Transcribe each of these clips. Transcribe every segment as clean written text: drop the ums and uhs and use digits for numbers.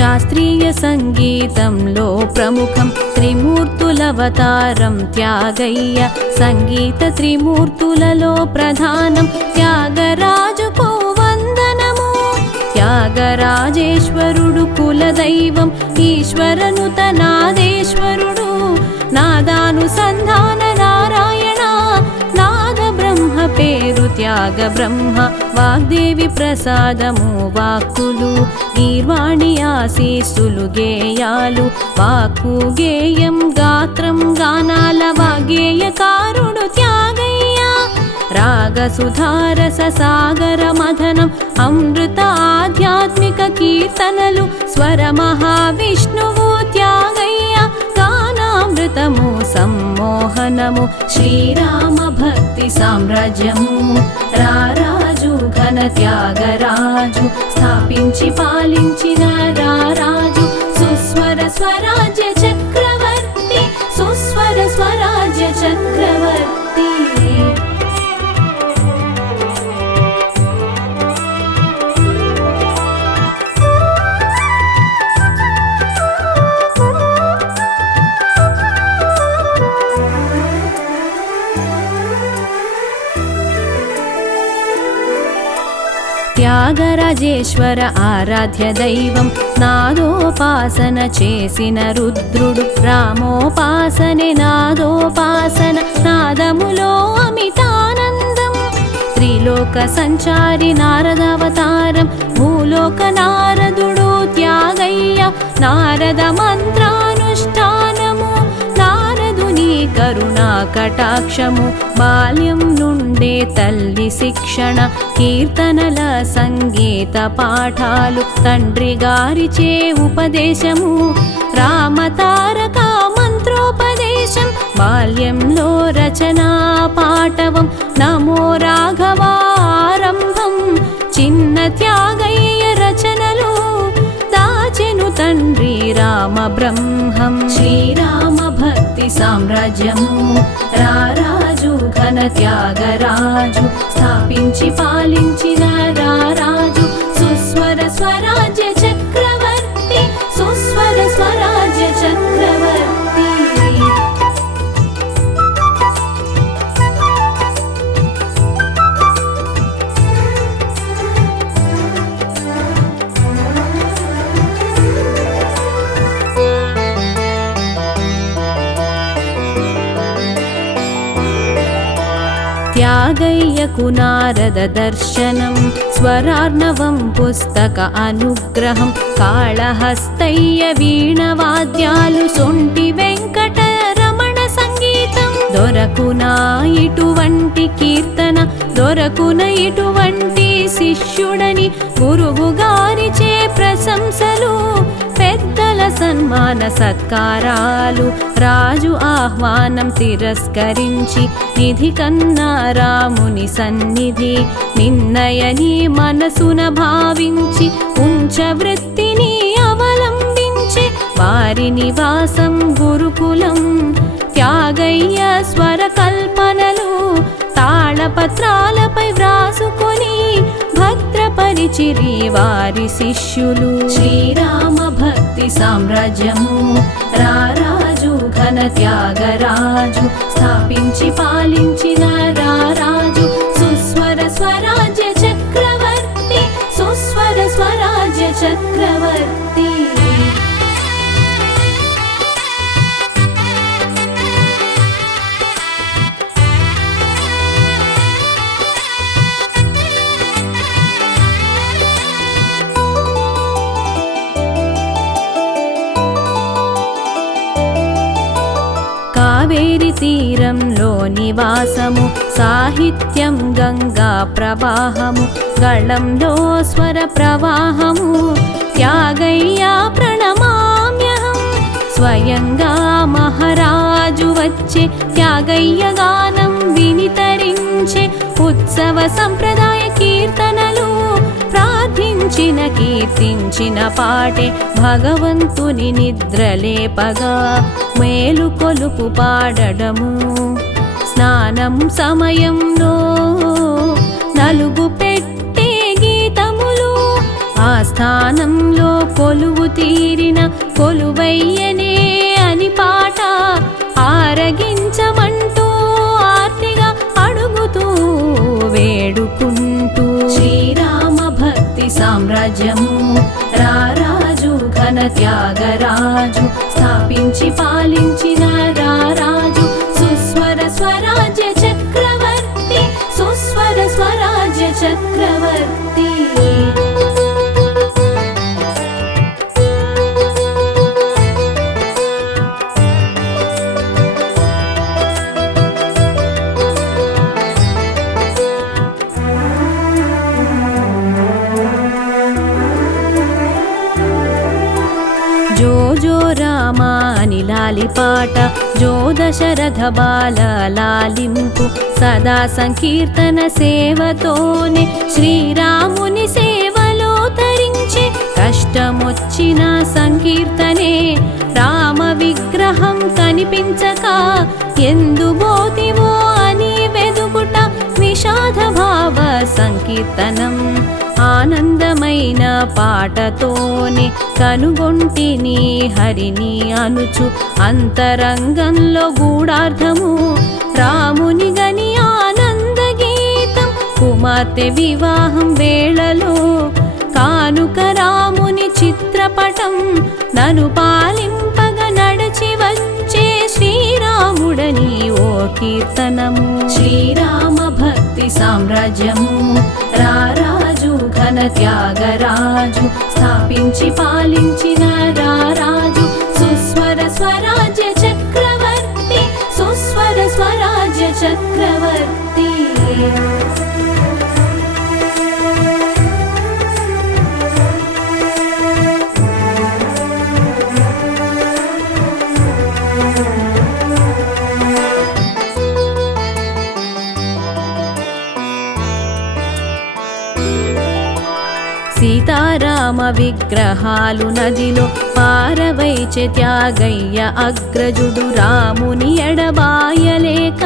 శాస్త్రీయ సంగీతంలో ప్రముఖం త్రిమూర్తులవతారం త్యాగయ్య. సంగీత త్రిమూర్తులలో ప్రధానం త్యాగరాజుకు వందనము. త్యాగరాజేశ్వరుడు కులదైవం, ఈశ్వరనుత నాదేశ్వరుడు. నాదానుసంధాన నారాయణ, నాద బ్రహ్మ పేరు త్యాగ బ్రహ్మ. వాగ్దేవి ప్రసాదము వాక్కులు, గీర్వాణి ఆశీస్సులు గేయాలు. వాక్కు గేయం గాత్రం గానాల వాగ్గేయకారుడు త్యాగయ్య. రాగసుధారస సాగర మథనం అమృత ఆధ్యాత్మిక కీర్తనలు. స్వర మహావిష్ణువు త్యాగయ్య, గానామృతము సమ్మోహనము. శ్రీరామ భక్తి సామ్రాజ్యము రారాజు ఘన త్యాగరాజు. స్థాపించి పాలించిన రారాజు సుస్వర స్వరాజ్య చక్రవర్తి. సుస్వర స్వరాజ్య చక్రవర్తి. త్యాగరాజేశ్వర ఆరాధ్య దైవం, నాదోపాసన చేసిన రుద్రుడు. రామోపాసనే నాదోపాసన, నాదములో అమితానందం. త్రిలోక సంచారి నారదావతారం, భూలోక నారదుడు త్యాగయ్య. నారద మంత్రానుష్ఠానము, నారదుని కరుణా కటాక్షము. బాల్యం నుండే తల్లి శిక్షణ, కీర్తనల సంగీత పాఠాలు. తండ్రి గారిచే ఉపదేశము, రామతారక మంత్రోపదేశం. బాల్యంలో రచనా పాటవం, నమో రాఘవారంభం. చిన్న త్యాగయ్య రచనలు దాచెను తండ్రి రామ బ్రహ్మం. శ్రీరామ భక్తి సామ్రాజ్యము రారాజు ఘన త్యాగరాజు. స్థాపించి పాలించిన రారాజు సుస్వర స్వరాజ్య చక్రవర్తి. సుస్వర స్వరాజ్య చక్రవర్తి. త్యాగయ్యకు నారద దర్శనం, స్వరార్ణవం పుస్తక అనుగ్రహం. కాళహస్తయ్య వీణవాద్యాలు, సొంటి వెంకటరమణ సంగీతం. దొరకునా ఇటువంటి కీర్తన, దొరకున ఇటువంటి శిష్యుడని. గురువు గారిచే ప్రశంసలు, పెద్దల సన్మాన సత్కారాలు. రాజు ఆహ్వానం తిరస్కరించి, నిధి కన్నా రాముని సన్నిధి. నిన్నయని మనసున భావించి, ఉంచవృత్తిని అవలంబించి. వారి నివాసం గురుకులం. త్యాగయ్య స్వర కల్పనలు తాళపత్రాలపై వ్రాసుకొని భద్రపరిచిరి వారి శిష్యులు. శ్రీరామ భక్తి సామ్రాజ్యము రారాజు ఘన త్యాగరాజు. స్థాపించి పాలించిన రారాజు సుస్వర స్వరాజ్య చక్రవర్తి. సుస్వర స్వరాజ్య చక్రవర్తి. కావేరి తీరంలో నివాసము, సాహిత్యం గంగా ప్రవాహము. గళంలో స్వర ప్రవాహము, త్యాగయ్య ప్రణమామ్యహం. స్వయంగా మహారాజు వచ్చే, త్యాగయ్య గానం వినితరించే. ఉత్సవ సంప్రదాయ కీర్తనలు ప్రార్థించిన కీర్తించిన పాటే. భగవంతుని నిద్రలేపగా మేలు కొలుపు పాడడము. స్నానం సమయంలో నలుగు పెట్టే గీతములు. ఆస్థ స్థానంలో కొలువు తీరిన కొలువయ్యనే అని పాట ఆరగించమంటూ ఆర్తిగా అడుగుతూ వేడుకుంటూ శ్రీరామ భక్తి సామ్రాజ్యము రారాజు ఘన త్యాగరాజు స్థాపించి పాలించిన రారాజు సుస్వర స్వరాజ్య చక్రవర్తి సుస్వర స్వరాజ్య చక్రవర్తి జో జో రామ అని లాలిపాట జో దశరథ బాల లాలింపు సదా సంకీర్తన సేవతోనే శ్రీరాముని సేవలో తరించే కష్టమొచ్చిన సంకీర్తనే రామ విగ్రహం కనిపించక ఎందుబోతివో అని వెదుకుట విషాద భావ సంకీర్తనం ఆనందమైన పాటతోనే కనుగొంటిని హరిని అనుచు అంతరంగంలో గూఢార్థము రాముని గని ఆనంద గీతం కుమార్తె వివాహం వేళలో కానుక రాముని చిత్రపటం నను పాలింపగ నడచి వచ్చే శ్రీరాముడని ఓ కీర్తనము శ్రీరామ భక్తి సామ్రాజ్యము రారాజు ఘన త్యాగరాజు స్థాపించి పాలించిన రారాజు సుస్వర స్వరాజ్య చక్రవర్తి సుస్వర స్వరాజ్య చక్రవర్తి సీతారామ విగ్రహాలు నదిలో పారవైచె త్యాగయ్య అగ్రజుడు రాముని ఎడబాయలేక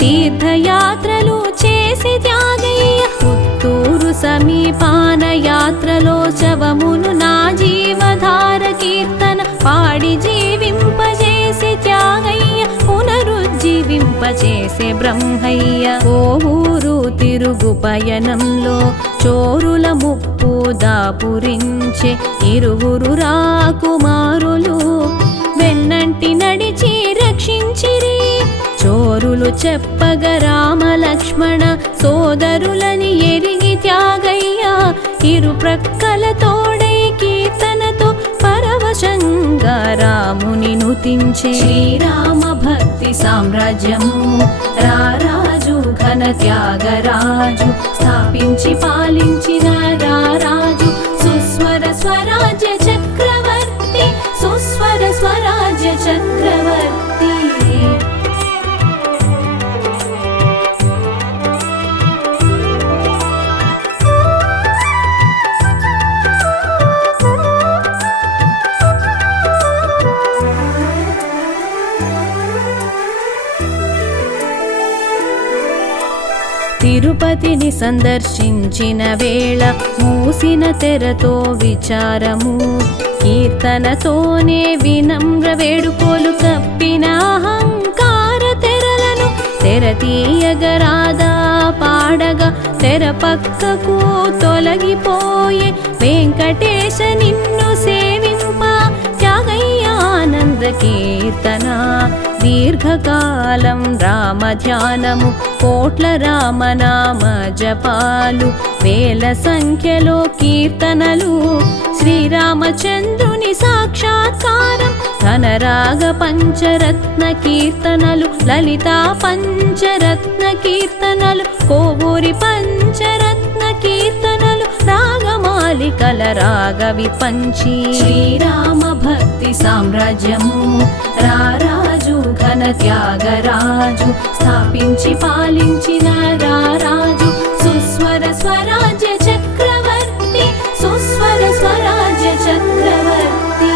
తీర్థయాత్రలు చేసి త్యాగయ్య పుత్తూరు సమీపాన యాత్రలో శవమును నా జీవధార కీర్తన పాడి జీవింపజేసి త్యాగయ్య పునరుజ్జీవింపచేసే బ్రహ్మయ్య ఓ ఊరు తిరుగు పయనంలో చోరుల ముప్పు దాపురించే ఇరువురు రాకుమారులు వెన్నంటి నడిచి రక్షించిరి చోరులు చెప్పగ రామ లక్ష్మణ సోదరులని ఎరిగి త్యాగయ్య ఇరు ప్రక్కల తోడై కీర్తనతో పరవశంగా రాముని నుతించే శ్రీరామ భక్తి సామ్రాజ్యము రారాజు ఘన త్యాగరాజు స్థాపించి పాలించిన రారాజు సుస్వర స్వరాజ్య చక్రవర్తి సుస్వర స్వరాజ్య చక్రవర్తి తిరుపతిని సందర్శించిన వేళ మూసిన తెరతో విచారము కీర్తనతోనే వినమ్ర వేడుకోలు కప్పిన అహంకార తెరలను తెరతీయగరాదా పాడగా తెర పక్కకు తొలగిపోయే వెంకటేశ నిన్ను సేవింప త్యాగయ్యానంద కీర్తన దీర్ఘకాలం రామ ధ్యానము కోట్ల రామనామ జపాలు వేల సంఖ్యలో కీర్తనలు శ్రీరామచంద్రుని సాక్షాత్కారం ఘనరాగ పంచరత్న కీర్తనలు లలితా పంచరత్న కీర్తనలు కోవూరి పంచరత్న కీర్తనలు రాగమాలికల రాగ విపంచి శ్రీరామ భక్తి సామ్రాజ్యము రారాజు ఘన త్యాగరాజు స్థాపించి పాలించిన రారాజు సుస్వర స్వరాజ్య చక్రవర్తి సుస్వర స్వరాజ్య చక్రవర్తి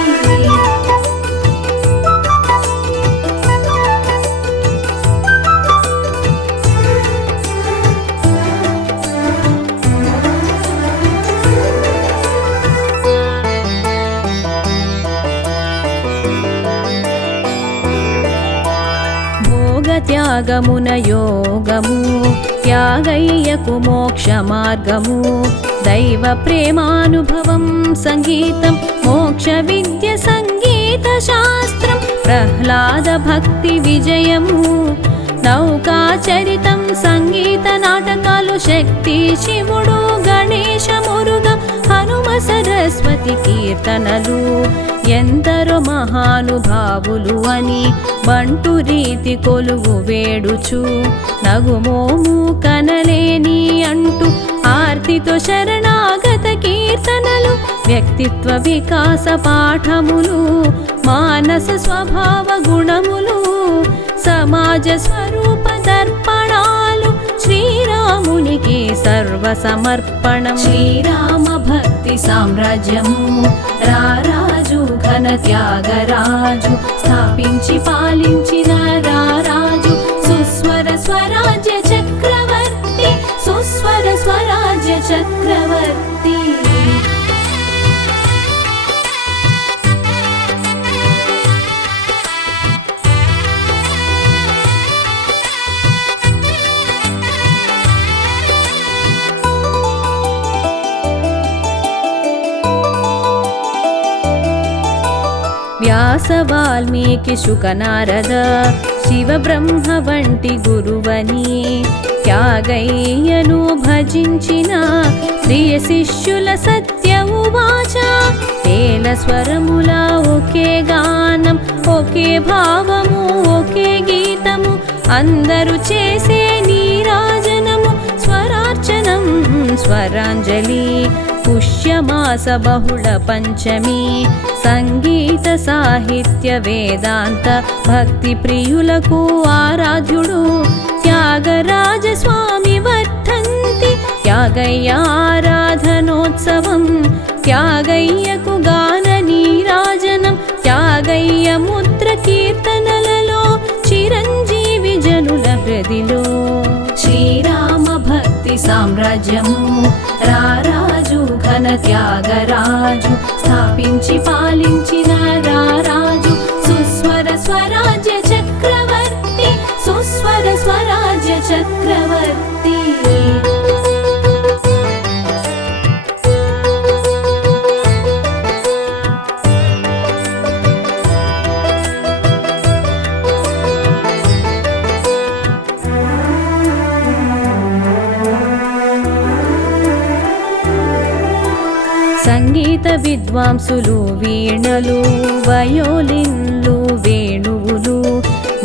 త్యాగమున యోగము త్యాగయ్యకు మోక్ష మార్గము దైవ ప్రేమానుభవం సంగీతం మోక్ష విద్య సంగీత శాస్త్రం ప్రహ్లాద భక్తి విజయము నౌకా చరితం సంగీత నాటకాలు శక్తి శివుడు గణేశ మురుగ హనుమ సరస్వతి కీర్తనలు ఎందరో మహానుభావులు అని బంటు రీతి కొలువు వేడుచు నగుమోము కనలేని అంటూ ఆర్తితో శరణాగత కీర్తనలు వ్యక్తిత్వ వికాస పాఠములు మానస స్వభావ గుణములు సమాజ స్వరూప దర్పణాలు శ్రీరామునికి సర్వ సమర్పణం శ్రీరామ భక్తి సామ్రాజ్యము రారాజు ఘన త్యాగరాజు స్థాపించి పాలించిన రారాజు సుస్వర స్వరాజ్య చక్రవర్తి సుస్వర స్వరాజ్య చక్రవర్తి వ్యాస వాల్మీకి శుక నారద శివ బ్రహ్మ వంటి గురువని త్యాగయ్యను భజించిన ప్రియ శిష్యుల సత్య ఉవాచ వేల స్వరముల ఒకే గానం ఒకే భావము ఒకే గీతము అందరూ చేసే నీరాజనము స్వరార్చనం స్వరాంజలి పుష్యమాస బహుళ పంచమి సంగీత సాహిత్య వేదాంత భక్తి ప్రియులకు ఆరాధ్యుడు త్యాగరాజ స్వామి వర్ధంతి త్యాగయ్య ఆరాధనోత్సవం త్యాగయ్యకు గాన నీరాజనం త్యాగయ్య ముద్ర కీర్తనలలో చిరంజీవి జనుల హృదిలో శ్రీరామ భక్తి సామ్రాజ్యము రారాజు ఘన త్యాగరాజు స్థాపించి పాలించిన రారాజు సుస్వర స్వరాజ్య చక్రవర్తి సుస్వర స్వరాజ్య చక్రవర్తి సంగీత విద్వాంసులు వీణలు వయోలిన్లు వేణువులు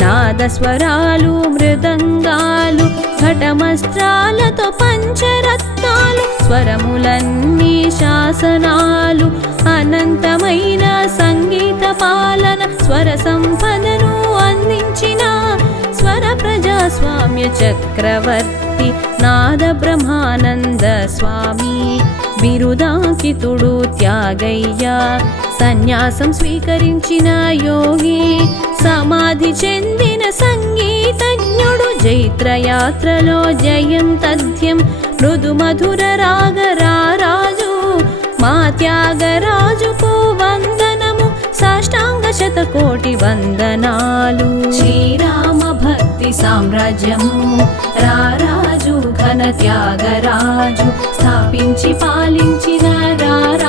నాదస్వరాలు మృదంగాలు ఘటమస్త్రాలతో పంచరత్నాలు స్వరములన్నీ శాసనాలు అనంతమైన సంగీత పాలన స్వర సంపదను అందించిన స్వర ప్రజాస్వామ్య చక్రవర్తి నాద బ్రహ్మానంద స్వామి బిరుదాంకితుడు త్యాగయ్య సన్యాసం స్వీకరించిన యోగి సమాధి చెందిన సంగీతజ్ఞుడు జైత్రయాత్రలో జయం తథ్యం మృదు మధుర రాగ రారాజు మా త్యాగరాజుకు వందనము సాష్టాంగ శతకోటి వందనాలు శ్రీరామ భక్తి సామ్రాజ్యము రారాజు ఘన త్యాగరాజు స్థాపించి పాలించిన రారాజు